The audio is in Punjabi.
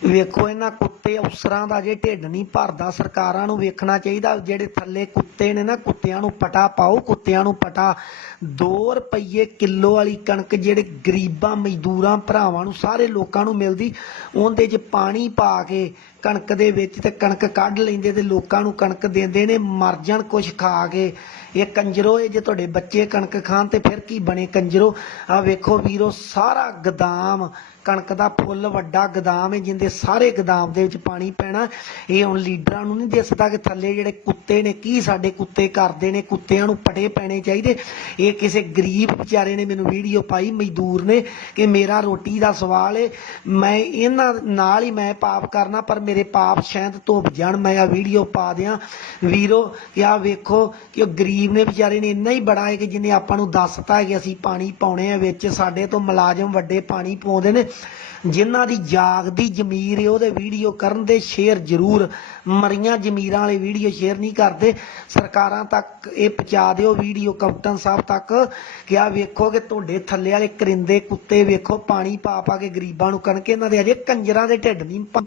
ਵੇਖੋ, ਇਹਨਾਂ ਕੁੱਤੇ ਅਫਸਰਾਂ ਦਾ ਜੇ ਢਿੱਡ ਨਹੀਂ ਭਰਦਾ, ਸਰਕਾਰਾਂ ਨੂੰ ਵੇਖਣਾ ਚਾਹੀਦਾ, ਜਿਹੜੇ ਥੱਲੇ ਕੁੱਤੇ ਨੇ ਨਾ, ਕੁੱਤਿਆਂ ਨੂੰ ਪਟਾ ਪਾਓ, ਕੁੱਤਿਆਂ ਨੂੰ ਪਟਾ 2 ਰੁਪਏ ਕਿਲੋ ਵਾਲੀ ਕਣਕ ਜਿਹੜੇ ਗਰੀਬਾਂ, ਮਜ਼ਦੂਰਾਂ, ਭਰਾਵਾਂ ਨੂੰ, ਸਾਰੇ ਲੋਕਾਂ ਨੂੰ ਮਿਲਦੀ, ਉਹਦੇ 'ਚ ਪਾਣੀ ਪਾ ਕੇ ਕਣਕ ਦੇ ਵਿੱਚ ਤੇ ਕਣਕ ਕੱਢ ਲੈਂਦੇ ਤੇ ਲੋਕਾਂ ਨੂੰ ਕਣਕ ਦਿੰਦੇ ਨੇ, ਮਰ ਜਾਣ ਕੁਛ ਖਾ ਕੇ। ਇਹ ਕੰਜਰੋ, ਇਹ ਜੇ ਤੁਹਾਡੇ ਬੱਚੇ ਕਣਕ ਖਾਣ ਤੇ ਫਿਰ ਕੀ ਬਣੇ ਕੰਜਰੋ? ਆ ਵੇਖੋ ਵੀਰੋ, ਸਾਰਾ ਗਦਾਮ, ਕਣਕ ਦਾ ਫੁੱਲ ਵੱਡਾ ਗਦਾਮ ਹੈ, ਜਿੰਦੇ ਸਾਰੇ ਗਦਾਮ ਦੇ ਵਿੱਚ ਪਾਣੀ ਪੈਣਾ। ਇਹ ਹੁਣ ਲੀਡਰਾਂ ਨੂੰ ਨਹੀਂ ਦਿਸਦਾ ਕਿ ਥੱਲੇ ਜਿਹੜੇ ਕੁੱਤੇ ਨੇ, ਕੀ ਸਾਡੇ ਕੁੱਤੇ ਕਰਦੇ ਨੇ, ਕੁੱਤਿਆਂ ਨੂੰ ਪਟੇ ਪੈਣੇ ਚਾਹੀਦੇ। ਇਹ ਕਿਸੇ ਗਰੀਬ ਵਿਚਾਰੇ ਨੇ ਮੈਨੂੰ ਵੀਡੀਓ ਪਾਈ, ਮਜ਼ਦੂਰ ਨੇ, ਕਿ ਮੇਰਾ ਰੋਟੀ ਦਾ ਸਵਾਲ ਹੈ ਮੈਂ ਇਹਨਾਂ ਨਾਲ ਹੀ ਮੈਂ ਪਾਪ ਕਰਨਾ, ਪਰ ਮੇਰੇ ਪਾਪ ਸ਼ਾਇਦ ਧੁੱਪ ਜਾਣ। ਮੈਂ ਆ ਵੀਡੀਓ ਪਾ ਦਿਆਂ। ਵੀਰੋ, ਕਿ ਆ ਵੇਖੋ ਕਿ ਉਹ ਗਰੀਬ ਨੇ ਵਿਚਾਰੇ ਨੇ ਇੰਨਾ ਹੀ ਬੜਾ ਹੈ ਕਿ ਜਿਹਨੇ ਆਪਾਂ ਨੂੰ ਦੱਸਤਾ ਕਿ ਅਸੀਂ ਪਾਣੀ ਪਾਉਣੇ ਆ ਵਿੱਚ। ਸਾਡੇ ਤੋਂ ਮੁਲਾਜ਼ਮ ਵੱਡੇ ਪਾਣੀ ਪਾਉਂਦੇ ਨੇ। ਜਿਨ੍ਹਾਂ ਦੀ ਜਾਗਦੀ ਜ਼ਮੀਰ ਹੈ ਉਹਦੇ ਵੀਡੀਓ ਕਰਨ ਦੇ ਸ਼ੇਅਰ ਜ਼ਰੂਰ। ਮਰੀਆਂ ਜ਼ਮੀਰਾਂ ਵਾਲੇ ਵੀਡੀਓ ਸ਼ੇਅਰ ਨਹੀਂ ਕਰਦੇ। ਸਰਕਾਰਾਂ ਤੱਕ ਇਹ ਪਹੁੰਚਾ ਦਿਓ ਵੀਡੀਓ, ਕੈਪਟਨ ਸਾਹਿਬ ਤੱਕ। ਕਿ ਆ ਵੇਖੋ ਕਿ ਤੁਹਾਡੇ ਥੱਲੇ ਵਾਲੇ ਕਰਿੰਦੇ ਕੁੱਤੇ ਵੇਖੋ, ਪਾਣੀ ਪਾ ਪਾ ਕੇ ਗਰੀਬਾਂ ਨੂੰ ਕਣਕ ਇਹਨਾਂ ਦੇ ਅਜੇ ਕੰਜਰਾਂ ਦੇ ਢਿੱਡ ਨਹੀਂ